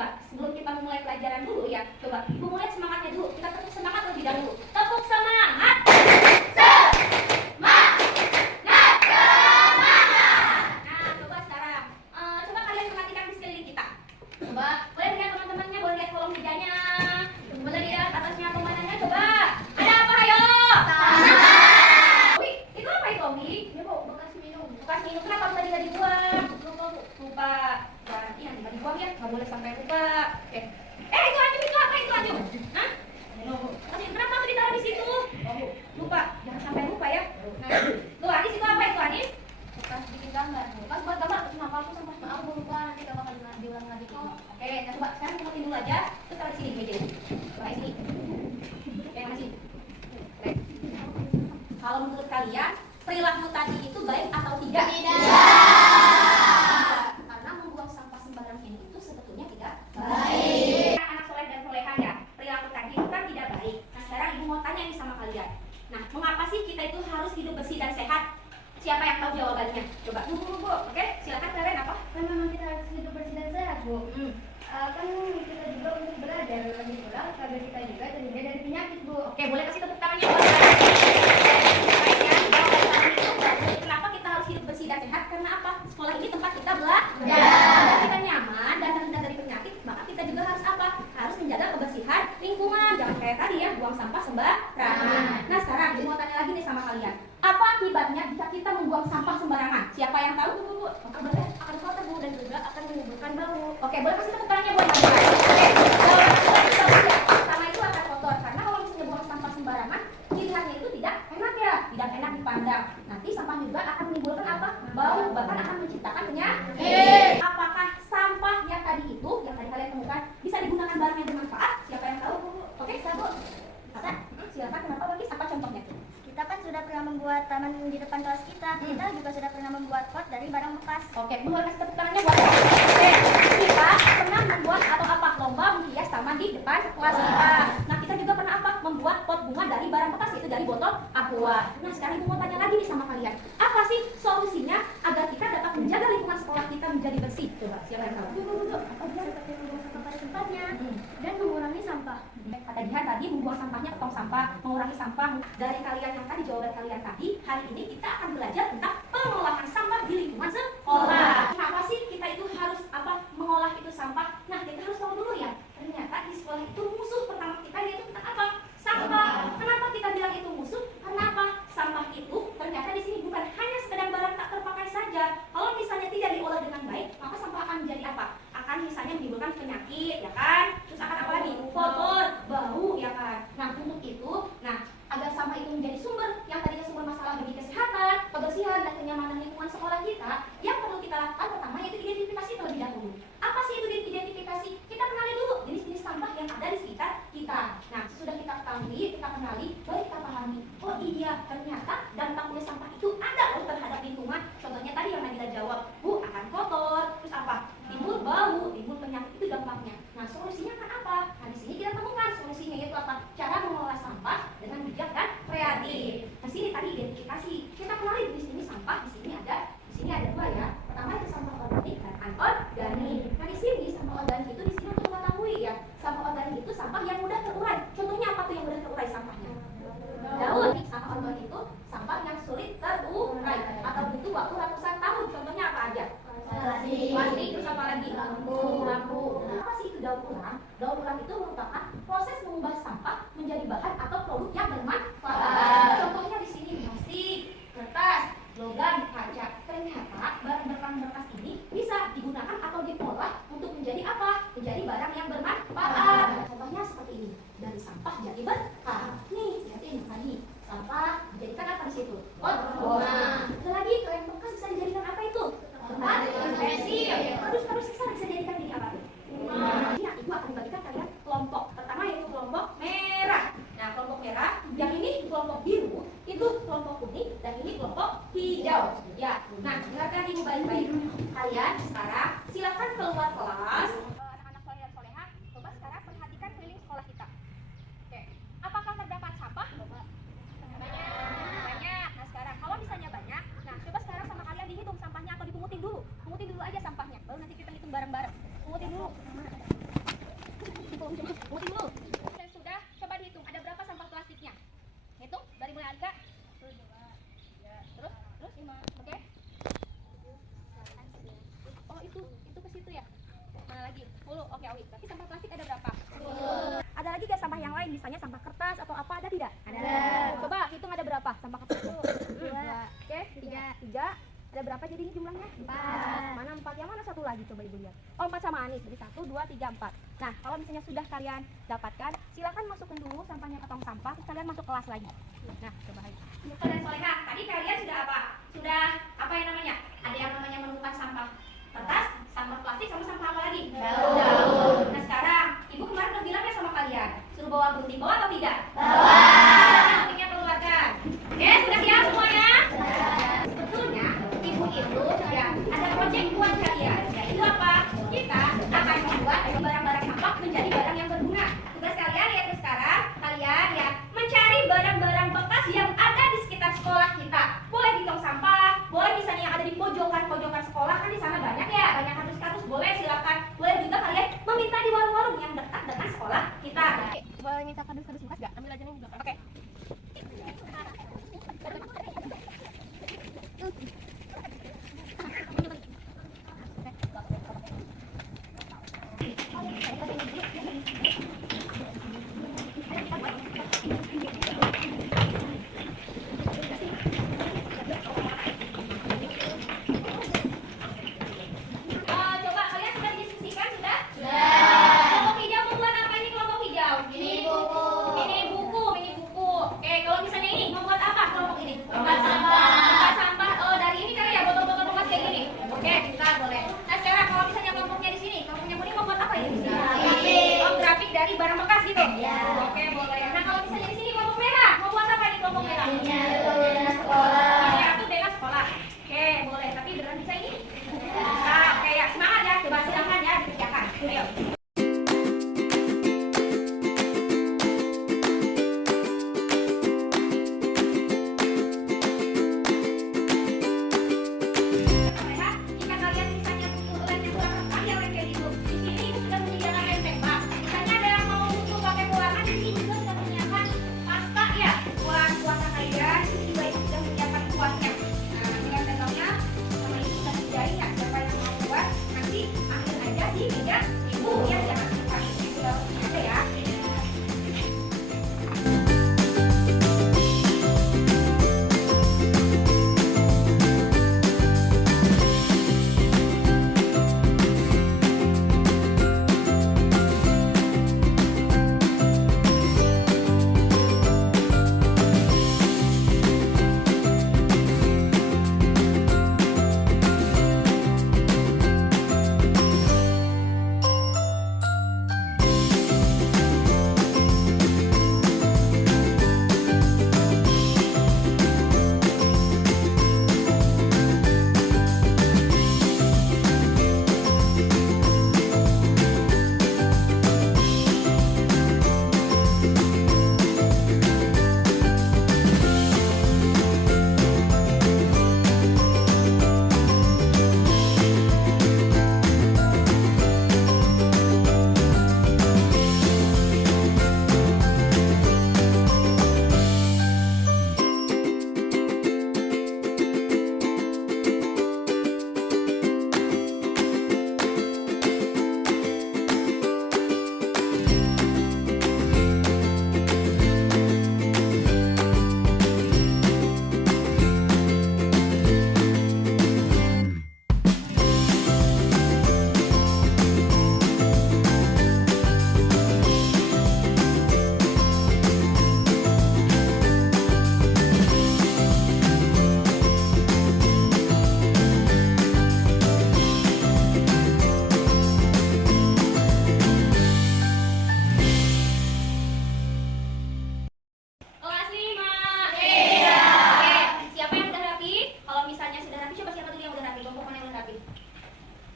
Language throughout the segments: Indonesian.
coba sebelum kita memulai pelajaran dulu ya, coba Ibu mulai semangatnya dulu. Kita tepuk semangat lebih dahulu. Tepuk semangat. Semangat. Nah, coba sekarang, coba kalian perhatikan di sekeliling kita. Coba, boleh lihat teman-temannya, boleh lihat kolom mejanya, boleh lihat atasnya temanannya. Coba, ada apa ayo? Wih, itu apa itu Omi? Ini Bu, bekas minum. Bekas minum, kenapa tadi nggak dibuang? Lupa. Berarti nanti nggak dibuang ya, nggak boleh sampai lupa. Itu Anjum, itu apa itu Anjum? Hah? Kenapa tuh ditaruh di situ? Lupa, jangan sampai lupa ya. Nah, tuh Anis itu apa itu Anis? Bekas bikin gambar. Bekas buat gambar, terus kenapa aku sampai maaf lupa, nanti gak bakal diulang lagi. Oke, nah coba sekarang tempetin dulu aja, terus taruh di sini meja ini. Taruh di sini. Oke, mana sih? Oke. Kalau menurut kalian, perilaku tadi itu baik atau tidak? Karena membuang sampah sembarangan itu sebetulnya tidak baik. Anak soleh dan soleha ya, perilaku tadi itu kan tidak baik. Nah sekarang Ibu mau tanya nih sama kalian. Nah, mengapa sih kita itu harus hidup bersih dan sehat? Siapa yang tahu jawabannya? Coba Bu. Oke, silakan Karen apa? Kan memang kita harus hidup bersih dan sehat, Bu. Kan kita juga untuk belajar lebih kurang agar kita juga terhindar dari penyakit, Bu. Oke, boleh kasih tepuk tangannya buat Karen. Kenapa kita harus hidup bersih dan sehat? Karena apa? Sekolah ini tempat kita belajar. Agar kita nyaman dan terhindar dari penyakit, maka kita juga harus apa? Harus menjaga kebersihan lingkungan. Jangan kayak tadi ya, buang sampah sembarangan. Nah, sekarang Ibu mau tanya lagi nih sama kalian. Apa akibatnya jika kita membuang sampah sembarangan? Siapa yang tahu? Bu. Akan kotor, Bu, dan juga akan menimbulkan bau. Oke, boleh kasih tepuk tangannya buat Karen. Oke, jawaban kita itu bagus ya. Pertama itu akan kotor, karena kalau misalnya buang sampah sembarangan, dilihatnya itu tidak enak ya, tidak enak dipandang. Nanti sampah juga akan menimbulkan apa? Bau, bahkan akan menciptakan penyakit. Apakah sampah yang tadi itu, yang tadi kalian temukan, bisa digunakan barang yang bermanfaat? Siapa yang tahu? Oke, bisa Bu. Apa? Silakan, kenapa Bagis? Apa contohnya? Kita kan sudah pernah membuat taman di depan kelas kita. Kita juga sudah pernah membuat pot dari barang bekas. Oke, boleh kasih tepuk tangannya buat Oke, kita pernah membuat atau apa? Lomba menghias taman di depan kelas kita. Nah, kita juga pernah apa? Membuat pot bunga dari barang bekas, yaitu dari botol aqua. Nah, sekarang Ibu mau tanya lagi nih sama kalian. Apa sih solusinya agar kita dapat menjaga lingkungan sekolah kita menjadi bersih? Coba, siapa yang tahu? Apabila seperti membuang sampah pada tempatnya dan mengurangi sampah. Kata Jihan tadi, membuang sampahnya ke tong sampah, mengurangi sampah. Dari kalian yang tadi, jawaban kalian tadi, hari ini kita akan belajar tentang pengolahan sampah di lingkungan sekolah. Kenapa sih kita itu harus apa mengolah itu sampah? Nah, kita harus tahu dulu ya. Ternyata di sekolah itu musuh pertama kita yaitu tentang apa? Sampah. Kenapa kita bilang itu musuh? Karena apa? Sampah itu ternyata di sini bukan hanya sekedar barang tak terpakai saja. Kalau misalnya tidak diolah dengan baik, maka sampah akan menjadi apa? Akan misalnya menimbulkan penyakit, ya kan? Terus akan apa lagi? Kotor, bau, ya kan? Nah, untuk itu, agar sampah itu menjadi sumber yang tadinya sumber masalah bagi kesehatan, kebersihan, dan kenyamanan lingkungan sekolah kita, yang perlu kita lakukan pertama yaitu identifikasi terlebih dahulu. Apa sih itu identifikasi? Kita kenali dulu jenis-jenis sampah yang ada di sekitar kita. Nah, sesudah kita ketahui, kita kenali, baru kita pahami. Oh iya, ternyata dampaknya sampah itu ada loh terhadap lingkungan. Contohnya tadi yang Nabila jawab, Bu, akan kotor, terus apa? Timbul bau, timbul penyakit, itu dampaknya. Nah, solusinya kan apa? Nah, di sini kita temukan solusinya yaitu apa? Cara mengolah sampah dengan bijak dan kreatif. Nah, sini tadi identifikasi. Kita kenali jenis-jenis sampah. Di sini ada dua ya. Pertama itu sampah organik dan anorganik. Nah, di sini sampah organik itu di sini untuk mengetahui ya. Sampah organik itu sampah yang mudah terurai. Contohnya apa tuh yang mudah terurai sampahnya? Daun. Sampah anorganik itu sampah yang sulit terurai atau butuh waktu ratusan tahun. Contohnya apa aja? Plastik, terus apa lagi? Lampu. Apa sih itu daur ulang? Daur ulang itu merupakan proses mengubah sampah menjadi bahan atau produk yang bermanfaat. Contohnya di sini plastik, kertas, logam, kaca. Ternyata barang-barang bekas ini bisa digunakan atau diolah untuk menjadi apa? Menjadi barang yang bermanfaat. Contohnya seperti ini. Dari sampah jadi berkah. Nih, lihat ini tadi. Sampah dijadikan apa di situ? Bunga. Ada lagi yang bekas bisa dijadikan apa itu? Tempat pensil. Terus bisa dijadikan jadi apa tuh? Nah, Ibu akan membagikan kalian kelompok. Pertama yaitu kelompok merah. Nah, kelompok merah yang manusiawi. Berarti sampah plastik ada berapa? 10. Ada lagi gak sampah yang lain? Misalnya sampah kertas atau apa, ada tidak? Ada. Coba hitung ada berapa sampah kertas itu? 2. Oke, 3. Ada berapa jadi ini jumlahnya? 4. Mana 4? Yang mana satu lagi? Coba ibu lihat. Oh, 4 sama Anis. Jadi 1, 2, 3, 4. Nah, kalau misalnya sudah kalian dapatkan, silakan masukin dulu sampahnya ke tong sampah, terus kalian masuk kelas lagi. Nah, coba aja. Muka dan Soleha, tadi kalian sudah apa? Sudah apa yang namanya? Ada yang namanya menemukan sampah kertas, sampah plastik, sama sampah apa lagi? Daun. Nah, sekarang ibu kemarin udah bilang ya sama kalian, suruh bawa gunting, bawa atau tidak? Bawa. Guntingnya keluarkan. Oke, sudah siap semuanya? Sebetulnya ibu itu ya ada proyek buat kalian. Yaitu apa? Kita akan membuat barang-barang sampah menjadi barang yang berguna. Tugas kalian yaitu sekarang kalian ya mencari barang-barang bekas yang ada di sekitar sekolah kita. Boleh di tong sampah, boleh misalnya yang ada di pojokan-pojokan sekolah, kan di sana banyak ya, banyak kardus-kardus, boleh silakan. Boleh juga kalian meminta di warung-warung yang dekat dengan sekolah kita. Oke, boleh minta kardus-kardus bekas nggak? Ambil aja nih di belakang. Oke. Coba kalian sudah didiskusikan sudah? Kelompok hijau membuat apa ini kelompok hijau? Mini buku. Oke, kalau misalnya ini membuat apa kelompok ini? Tempat sampah. Oh, dari ini kali ya, botol-botol bekas kayak gini. Oke, bisa boleh. Nah, sekarang kalau misalnya kelompoknya di sini, kelompoknya Muni membuat apa ya? Oh, grafik dari barang bekas gitu. Oke, boleh. Nah, kalau misalnya di sini kelompok merah, membuat apa ini kelompok merah? Miniatur bela sekolah. Oke, boleh. Tapi beneran bisa ini? Nah, oke ya, semangat ya. Coba silakan ya dikerjakan. Ayo. Jika kalian misalnya butuh lem yang kurang tepat, ya lem kayak gitu. Di sini ibu sudah menyediakan lem tembak. Misalnya ada yang mau butuh pakai pewarna, di sini juga sudah menyiapkan pasta ya. Buat warna kalian, di sini juga ibu sudah menyiapkan kuasnya. Nah, dengan tembaknya sama ibu sudah disediain ya. Siapa yang mau buat, nanti ambil aja di meja ibu ya. Jangan simpan di sini sudah ada ya. Kelas 5. Iya. Oke, siapa yang udah rapi? Kalau misalnya sudah rapi, coba siapa dulu yang udah rapi? Kelompok mana yang udah rapi?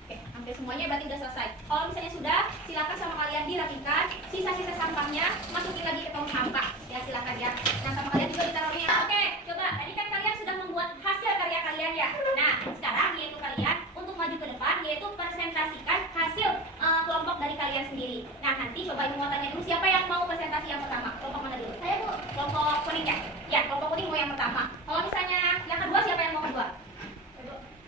Oke, hampir semuanya berarti udah selesai. Kalau misalnya sudah, silakan sama kalian dirapikan. Sisa-sisa sampahnya masukin lagi ke tong sampah. Ya, silakan ya. Nah, sama kalian juga ditaruhnya. Oke, coba. Tadi kan kalian sudah membuat hasil karya kalian ya. Nah, sekarang yaitu kalian untuk maju ke depan, yaitu presentasikan hasil kelompok dari kalian sendiri. Nah, nanti coba ibu mau tanya dulu siapa yang mau presentasi yang pertama? Kelompok mana dulu? Saya Bu. Kelompok kuning ya? Ya, kelompok kuning mau yang pertama. Kalau misalnya yang kedua siapa yang mau kedua?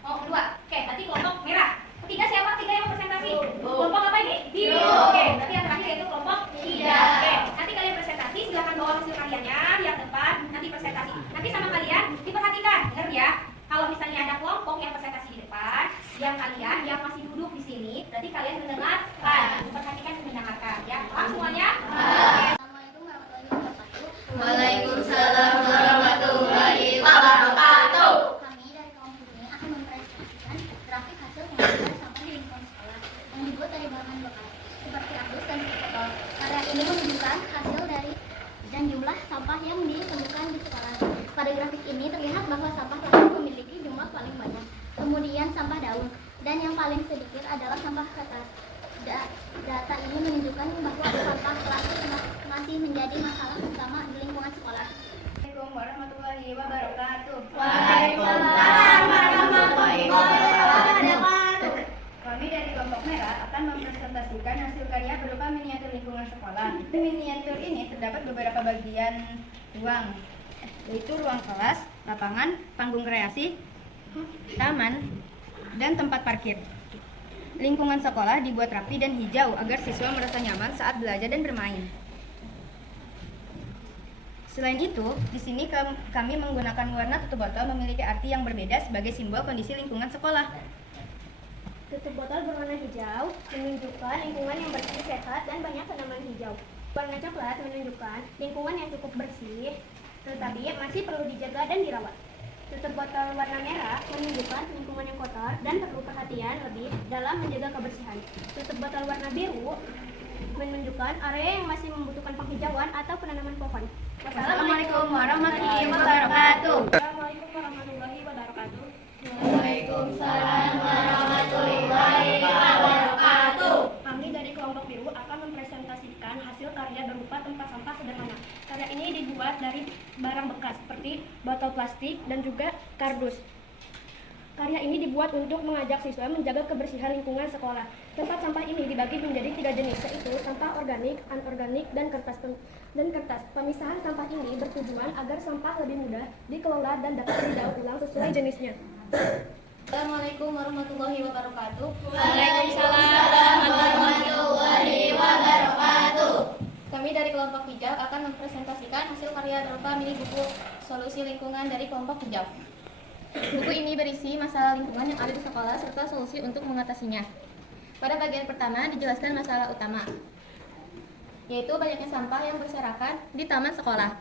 Oh, kedua. Oke, berarti kelompok merah. Ketiga siapa? Tiga yang mau presentasi. Kelompok apa ini? Biru. kalian mendengarkan. Perhatikan dan mendengarkan ya. Paham semuanya? Assalamualaikum warahmatullahi wabarakatuh. Waalaikumsalam warahmatullahi wabarakatuh. Kami dari kelompok ini akan mempresentasikan grafik hasil pengambilan sampah di lingkungan sekolah yang dibuat dari bahan bekas seperti kardus dan botol. Karya ini menunjukkan hasil dari dan jumlah sampah yang ditemukan di sekolah. Pada grafik ini terlihat bahwa sampah plastik memiliki jumlah paling banyak, kemudian sampah daun, dan yang paling sedikit adalah sampah kertas. Data ini menunjukkan bahwa sampah plastik masih menjadi masalah utama di lingkungan sekolah. Assalamualaikum warahmatullahi wabarakatuh. Waalaikumsalam warahmatullahi wabarakatuh. Kami dari kelompok merah akan mempresentasikan hasil karya berupa miniatur lingkungan sekolah. Di miniatur ini terdapat beberapa bagian ruang, yaitu ruang kelas, lapangan, panggung kreasi, taman, dan tempat parkir. Lingkungan sekolah dibuat rapi dan hijau agar siswa merasa nyaman saat belajar dan bermain. Selain itu, di sini kami menggunakan warna tutup botol memiliki arti yang berbeda sebagai simbol kondisi lingkungan sekolah. Tutup botol berwarna hijau menunjukkan lingkungan yang bersih, sehat, dan banyak tanaman hijau. Warna coklat menunjukkan lingkungan yang cukup bersih, tetapi masih perlu dijaga dan dirawat. Tutup botol warna merah menunjukkan lingkungan yang kotor dan perlu perhatian lebih dalam menjaga kebersihan. Tutup botol warna biru menunjukkan area yang masih membutuhkan penghijauan atau penanaman pohon. Wassalamualaikum warahmatullahi wabarakatuh. Assalamualaikum warahmatullahi wabarakatuh. Waalaikumsalam warahmatullahi wabarakatuh. Kami dari kelompok biru akan mempresentasikan hasil karya berupa tempat sampah sederhana. Karya ini dibuat dari barang bekas seperti botol plastik dan juga kardus. Karya ini dibuat untuk mengajak siswa menjaga kebersihan lingkungan sekolah. Tempat sampah ini dibagi menjadi 3 jenis, yaitu sampah organik, anorganik, dan kertas. Pemisahan sampah ini bertujuan agar sampah lebih mudah dikelola dan dapat didaur ulang sesuai jenisnya. Assalamualaikum warahmatullahi wabarakatuh. Waalaikumsalam warahmatullahi wabarakatuh. Kami dari kelompok hijau akan mempresentasikan hasil karya berupa mini buku solusi lingkungan dari kelompok hijau. Buku ini berisi masalah lingkungan yang ada di sekolah serta solusi untuk mengatasinya. Pada bagian pertama dijelaskan masalah utama, yaitu banyaknya sampah yang berserakan di taman sekolah.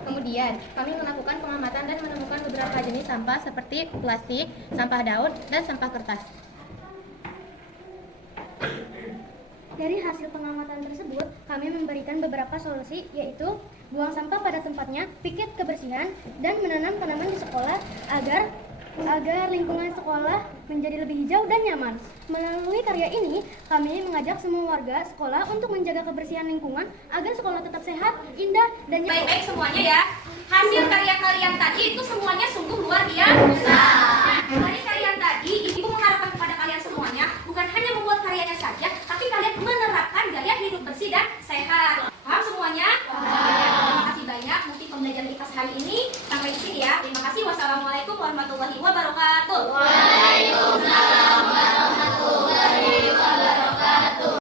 Kemudian, kami melakukan pengamatan dan menemukan beberapa jenis sampah seperti plastik, sampah daun, dan sampah kertas. Dari hasil pengamatan tersebut, kami memberikan beberapa solusi, yaitu buang sampah pada tempatnya, piket kebersihan, dan menanam tanaman di sekolah agar lingkungan sekolah menjadi lebih hijau dan nyaman. Melalui karya ini, kami mengajak semua warga sekolah untuk menjaga kebersihan lingkungan agar sekolah tetap sehat, indah, dan nyaman. Baik-baik semuanya ya. Hasil karya kalian tadi itu semuanya sungguh luar biasa. Nah, dari kalian tadi, Ibu mengharapkan kepada kalian semuanya bukan hanya membuat karyanya saja,